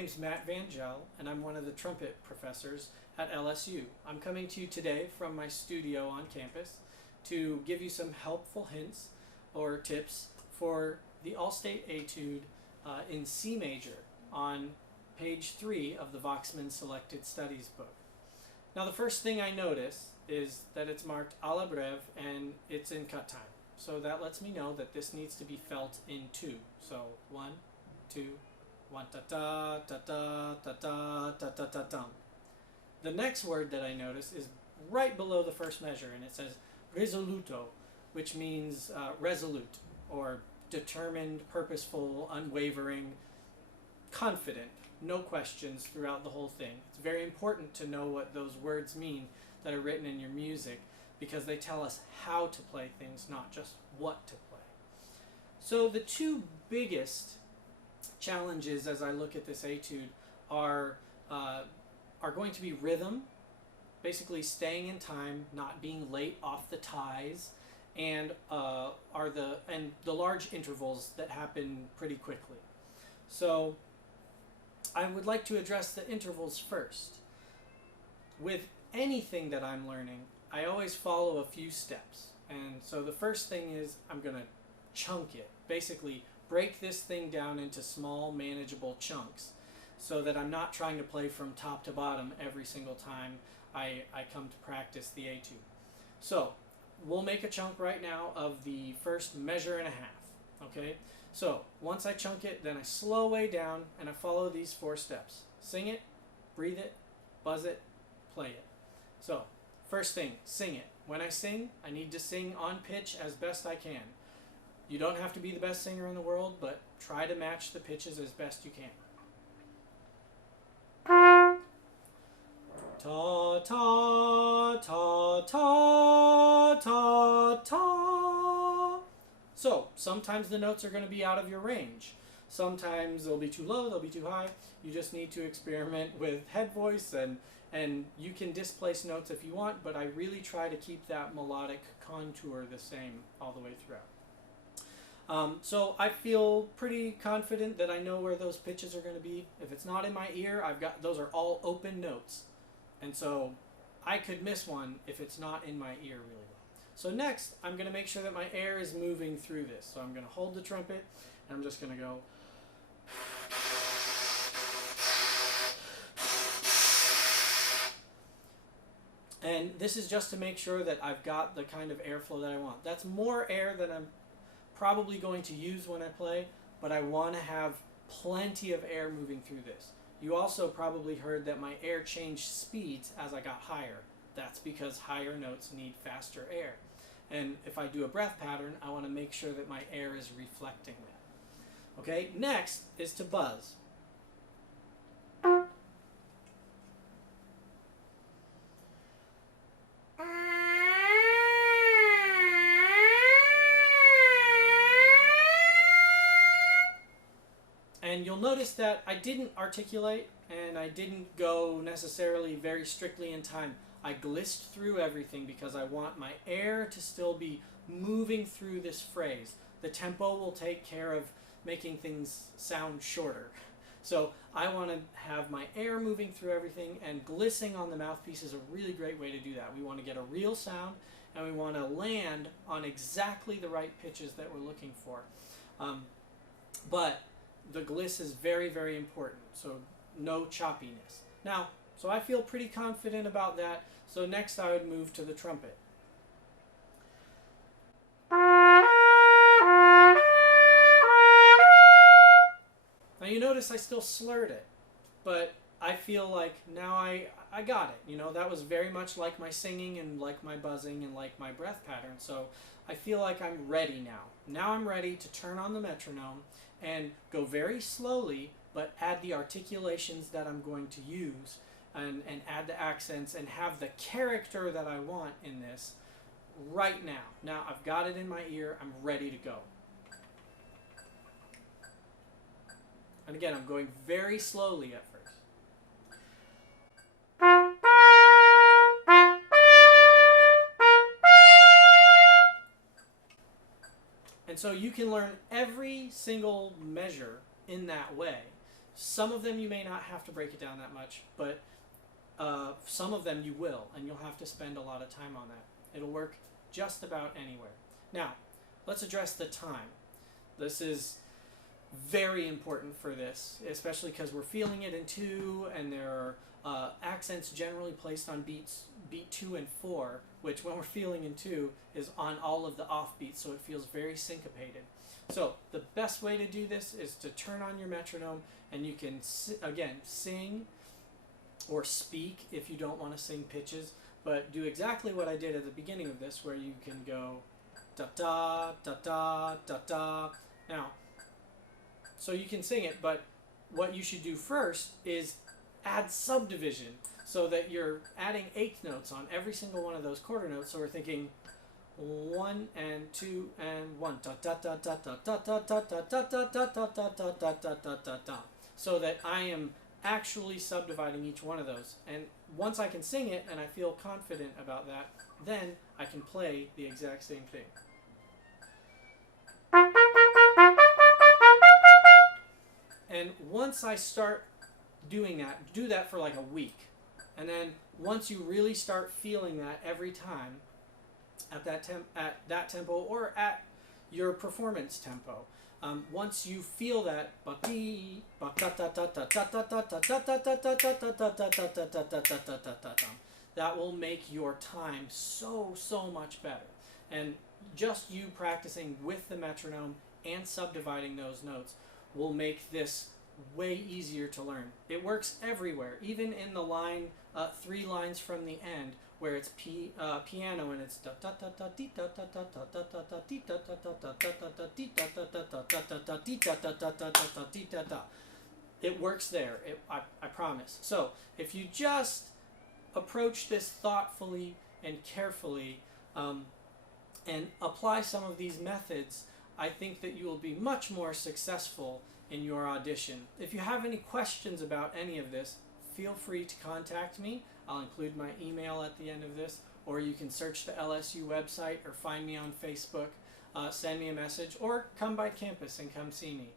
name's Matt Vangjel, and I'm one of the trumpet professors at LSU. I'm coming to you today from my studio on campus to give you some helpful hints or tips for the All-State Etude in C major on page 3 of the Voxman Selected Studies book. Now the first thing I notice is that it's marked a la breve and it's in cut time. So that lets me know that this needs to be felt in 2. So 1, 2, 1 ta ta ta ta ta ta ta ta ta ta. The next word that I notice is right below the first measure, and it says risoluto, which means resolute or determined, purposeful, unwavering, confident, no questions throughout the whole thing. It's very important to know what those words mean that are written in your music, because they tell us how to play things, not just what to play. So the two biggest challenges as I look at this etude are going to be rhythm, basically staying in time, not being late off the ties, and the large intervals that happen pretty quickly. So I would like to address the intervals first. With anything that I'm learning, I always follow a few steps. And so the first thing is I'm going to chunk it. Basically, break this thing down into small, manageable chunks so that I'm not trying to play from top to bottom every single time I come to practice the etude. So we'll make a chunk right now of the first measure and a half. Okay? So once I chunk it, then I slow way down and I follow these 4 steps. Sing it, breathe it, buzz it, play it. So first thing, sing it. When I sing, I need to sing on pitch as best I can. You don't have to be the best singer in the world, but try to match the pitches as best you can. Ta ta ta ta ta ta. So sometimes the notes are going to be out of your range. Sometimes they'll be too low, they'll be too high. You just need to experiment with head voice, and you can displace notes if you want, but I really try to keep that melodic contour the same all the way throughout. So I feel pretty confident that I know where those pitches are going to be. If it's not in my ear, those are all open notes. And so I could miss one if it's not in my ear really well. So next, I'm going to make sure that my air is moving through this. So I'm going to hold the trumpet, and I'm just going to go. And this is just to make sure that I've got the kind of airflow that I want. That's more air than I'm probably going to use when I play, but I want to have plenty of air moving through this. You also probably heard that my air changed speeds as I got higher. That's because higher notes need faster air. And if I do a breath pattern, I want to make sure that my air is reflecting that. Okay, next is to buzz. And you'll notice that I didn't articulate and I didn't go necessarily very strictly in time. I glissed through everything because I want my air to still be moving through this phrase. The tempo will take care of making things sound shorter. So I want to have my air moving through everything, and glissing on the mouthpiece is a really great way to do that. We want to get a real sound, and we want to land on exactly the right pitches that we're looking for. But the gliss is very, very important, so no choppiness. Now, so I feel pretty confident about that, so next I would move to the trumpet. Now you notice I still slurred it, but I feel like now I got it. You know, that was very much like my singing and like my buzzing and like my breath pattern, so I feel like I'm ready now. Now I'm ready to turn on the metronome and go very slowly, but add the articulations that I'm going to use, and add the accents and have the character that I want in this right now. Now I've got it in my ear, I'm ready to go. And again, I'm going very slowly at first. And so you can learn every single measure in that way. Some of them you may not have to break it down that much, but some of them you will, and you'll have to spend a lot of time on that. It'll work just about anywhere. Now, let's address the time. This is very important for this, especially because we're feeling it in 2, and there are accents generally placed on beat 2 and 4, which when we're feeling in 2 is on all of the off beats, so it feels very syncopated. So the best way to do this is to turn on your metronome, and you can, again, sing or speak if you don't want to sing pitches, but do exactly what I did at the beginning of this, where you can go da-da, da-da, da-da. Now, so you can sing it, but what you should do first is add subdivision, so that you're adding eighth notes on every single one of those quarter notes. So we're thinking 1 and 2 and 1, da da da da da da da da da da da da da da da da da da da, so that I am actually subdividing each one of those. And once I can sing it and I feel confident about that, then I can play the exact same thing. And once I start doing that, do that for like a week. And then once you really start feeling that every time at that tempo or at your performance tempo, once you feel that, that will make your time so much better. And just you practicing with the metronome and subdividing those notes will make this way easier to learn. It works everywhere, even in the line 3 lines from the end, where it's piano and it's da da da da dee da da da da da da da dee da da da da da da dee da da da da da da dee da da da da da dee da da. It works there. I promise. So if you just approach this thoughtfully and carefully, and apply some of these methods, I think that you will be much more successful in your audition. If you have any questions about any of this, feel free to contact me. I'll include my email at the end of this, or you can search the LSU website or find me on Facebook, send me a message, or come by campus and come see me.